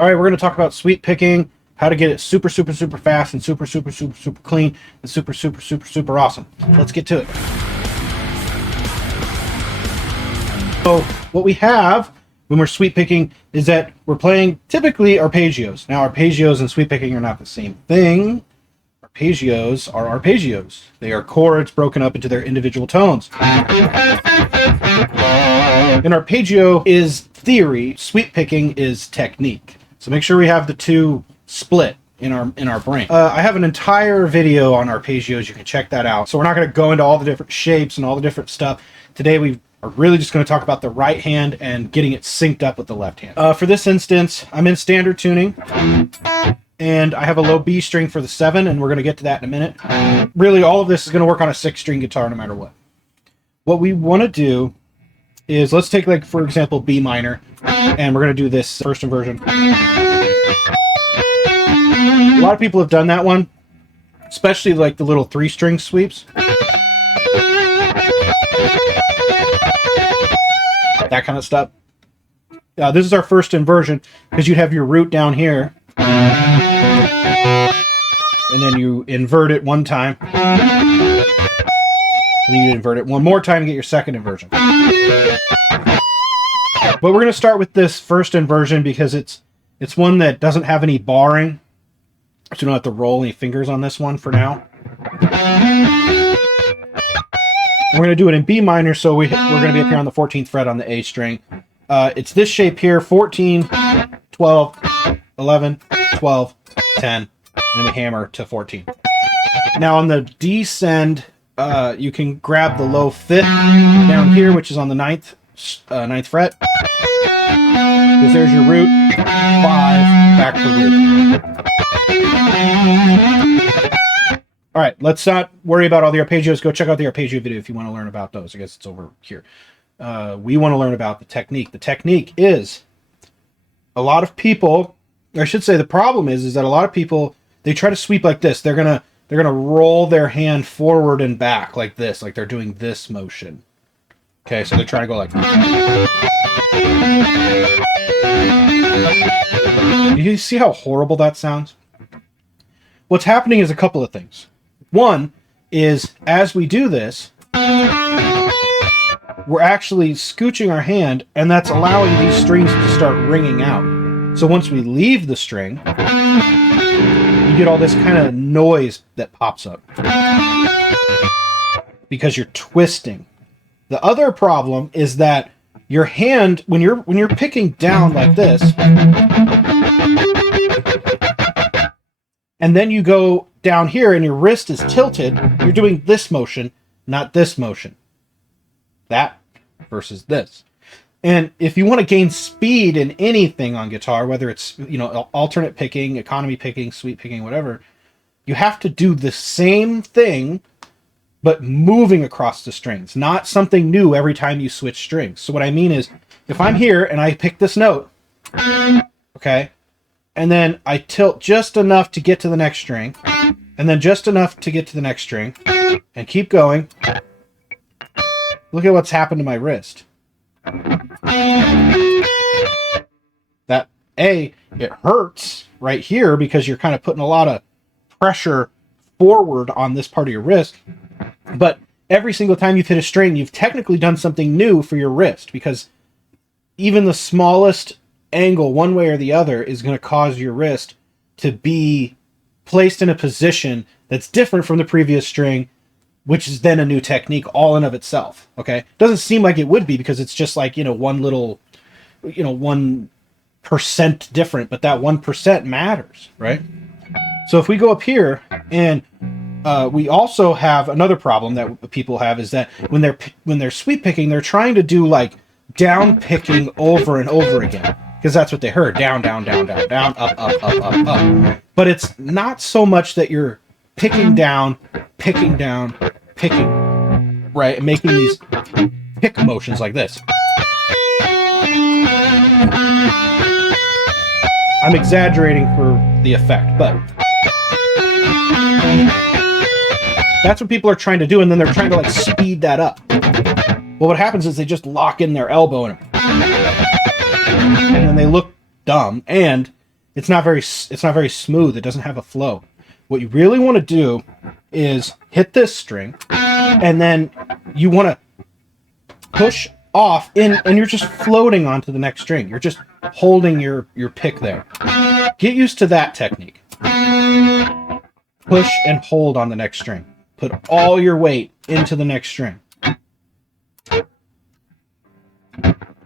All right, we're going to talk about sweep picking, how to get it super fast and super clean and super awesome. Let's get to it. So what we have when we're sweep picking is that we're playing typically arpeggios. Now arpeggios and sweep picking are not the same thing. Arpeggios are arpeggios. They are chords broken up into their individual tones. An arpeggio is theory, sweep picking is technique. So make sure we have the two split in our brain. I have an entire video on arpeggios. You can check that out. So we're not going to go into all the different shapes and all the different stuff. Today we are really just going to talk about the right hand and getting it synced up with the left hand. For this instance, I'm in standard tuning. And I have a low B string for the 7, and we're going to get to that in a minute. Really, all of this is going to work on a 6-string guitar no matter what. What we want to do is, let's take, like, for example, B minor, and we're going to do this first inversion. A lot of people have done that one, especially like the little 3-string sweeps. That kind of stuff. This is our first inversion, because you'd have your root down here. And then you invert it one time. And then you invert it one more time and get your second inversion. But we're going to start with this first inversion because it's one that doesn't have any barring. So you don't have to roll any fingers on this one for now. We're going to do it in B minor, so we're going to be up here on the 14th fret on the A string. It's this shape here, 14, 12, 11, 12, 10, and then we hammer to 14. Now on the descend, you can grab the low 5th down here, which is on the 9th fret. Because there's your root, 5, back to root. All right, let's not worry about all the arpeggios. Go check out the arpeggio video if you want to learn about those. I guess it's over here. We want to learn about the technique. The technique is a lot of people, I should say the problem is that a lot of people, they try to sweep like this. They're gonna roll their hand forward and back like this, like they're doing this motion. Okay, so they're trying to go like. Do you see how horrible that sounds? What's happening is a couple of things. One is, as we do this, we're actually scooching our hand, and that's allowing these strings to start ringing out. So once we leave the string, you get all this kind of noise that pops up because you're twisting. The other problem is that your hand, when you're picking down like this, and then you go down here and your wrist is tilted, you're doing this motion, not this motion. That versus this. And if you want to gain speed in anything on guitar, whether it's, alternate picking, economy picking, sweep picking, whatever, you have to do the same thing, but moving across the strings, not something new every time you switch strings. So what I mean is, if I'm here and I pick this note, okay, and then I tilt just enough to get to the next string, and then just enough to get to the next string, and keep going, look at what's happened to my wrist. That it hurts right here because you're kind of putting a lot of pressure forward on this part of your wrist, but every single time you've hit a string, you've technically done something new for your wrist, because even the smallest angle one way or the other is going to cause your wrist to be placed in a position that's different from the previous string, which is then a new technique all in of itself. Okay, doesn't seem like it would be because it's just like, one little, 1% different, but that 1% matters, right? So if we go up here, and we also have another problem that people have, is that when they're sweep picking, they're trying to do like down picking over and over again, because that's what they heard: down, down, down, down, down, up, up, up, up, up. But it's not so much that you're picking down, picking, right, and making these pick motions like this. I'm exaggerating for the effect, but that's what people are trying to do, and then they're trying to like speed that up. Well, what happens is they just lock in their elbow and then they look dumb, and it's not very smooth. It doesn't have a flow. What you really want to do is hit this string, and then you want to push off and you're just floating onto the next string. You're just holding your pick there. Get used to that technique. Push and hold on the next string. Put all your weight into the next string.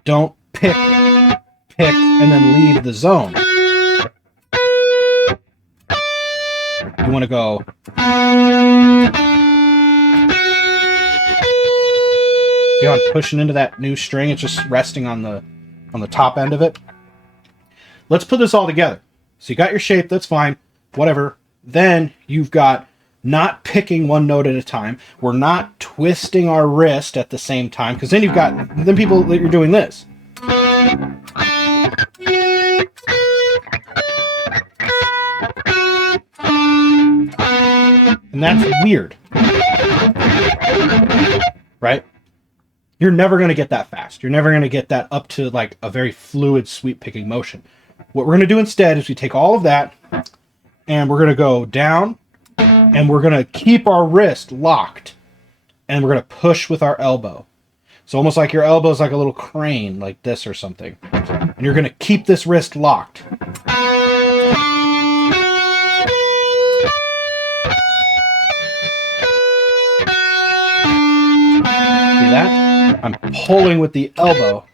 Don't pick, and then leave the zone. You want to go. See how I'm pushing into that new string? It's just resting on the top end of it. Let's put this all together. So you got your shape, that's fine, whatever. Then you've got not picking one note at a time. We're not twisting our wrist at the same time, because then you've got people that you're doing this. And that's weird. Right? You're never going to get that fast. You're never going to get that up to like a very fluid sweep picking motion. What we're going to do instead is we take all of that and we're going to go down and we're going to keep our wrist locked and we're going to push with our elbow. So almost like your elbow is like a little crane like this or something. And you're going to keep this wrist locked. See that? I'm pulling with the elbow.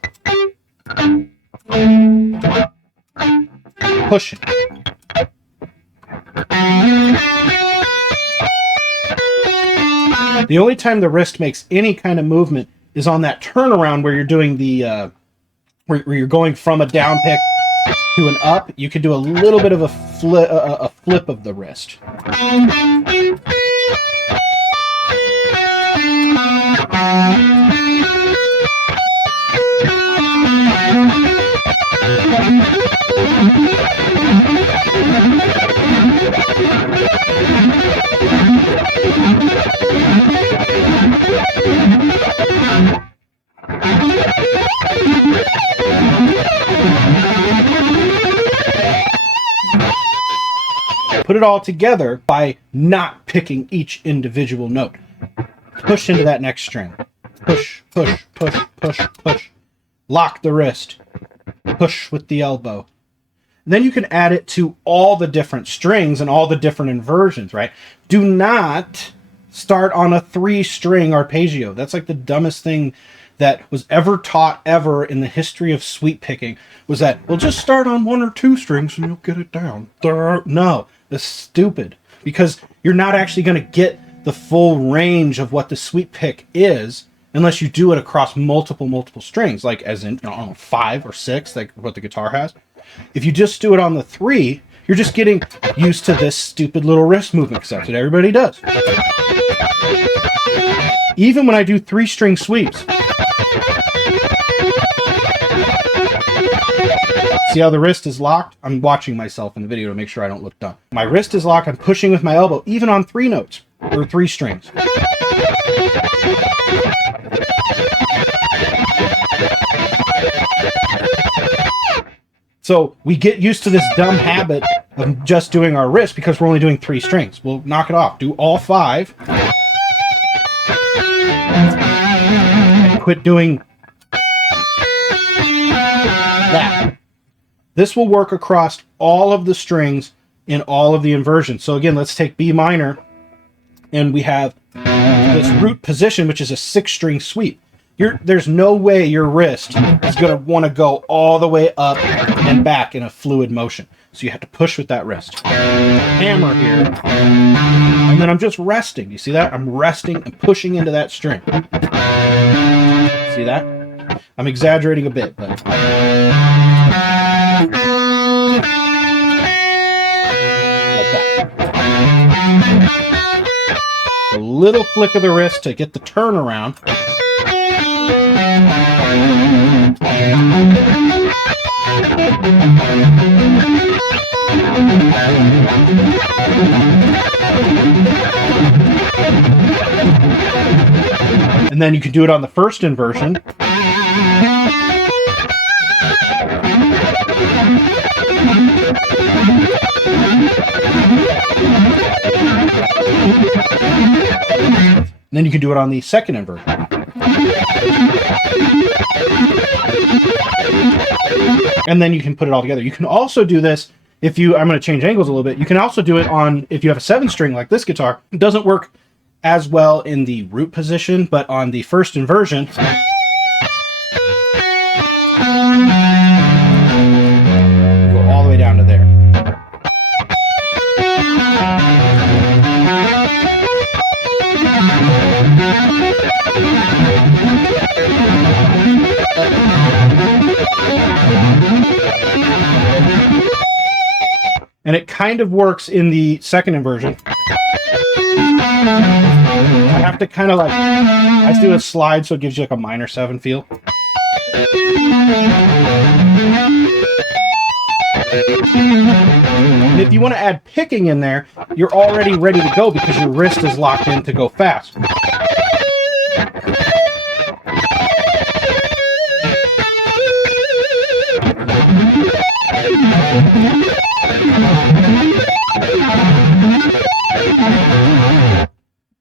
Pushing. The only time the wrist makes any kind of movement is on that turnaround where you're doing the where you're going from a down pick to an up. You could do a little bit of a flip of the wrist. Put it all together by not picking each individual note. Push into that next string. Push, push, push, push, push. Lock the wrist. Push with the elbow. And then you can add it to all the different strings and all the different inversions, right? Do not start on a 3-string arpeggio. That's like the dumbest thing that was ever taught ever in the history of sweep picking, was that, well, just start on 1 or 2 strings and you'll get it down. No, that's stupid, because you're not actually going to get the full range of what the sweep pick is unless you do it across multiple strings, like as in, I don't know, 5 or 6, like what the guitar has. If you just do it on the 3, you're just getting used to this stupid little wrist movement, because that's what everybody does. Even when I do 3-string sweeps, see how the wrist is locked? I'm watching myself in the video to make sure I don't look dumb. My wrist is locked, I'm pushing with my elbow, even on 3 notes, or 3 strings. So we get used to this dumb habit of just doing our wrist because we're only doing 3 strings. We'll knock it off. Do all 5. And quit doing that. This will work across all of the strings in all of the inversions. So again, let's take B minor, and we have this root position, which is a 6-string sweep. There's no way your wrist is going to want to go all the way up and back in a fluid motion. So you have to push with that wrist. Hammer here. And then I'm just resting. You see that? I'm resting and pushing into that string. See that? I'm exaggerating a bit, but... A little flick of the wrist to get the turnaround. And then you can do it on the first inversion. And then you can do it on the second inversion. And then you can put it all together. You can also do this if you, I'm going to change angles a little bit. You can also do it on, if you have a 7-string like this guitar. It doesn't work as well in the root position, but on the first inversion, go all the way down to there. And it kind of works in the second inversion. I have to kind of like, I do a slide so it gives you like a minor 7 feel. And if you want to add picking in there, you're already ready to go because your wrist is locked in to go fast.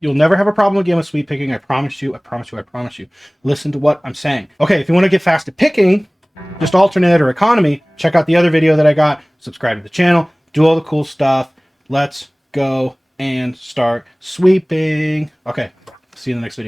You'll never have a problem again with sweep picking. I promise you, I promise you, I promise you. Listen to what I'm saying. Okay, if you want to get fast at picking, just alternate or economy, check out the other video that I got, subscribe to the channel, do all the cool stuff. Let's go and start sweeping. Okay, see you in the next video.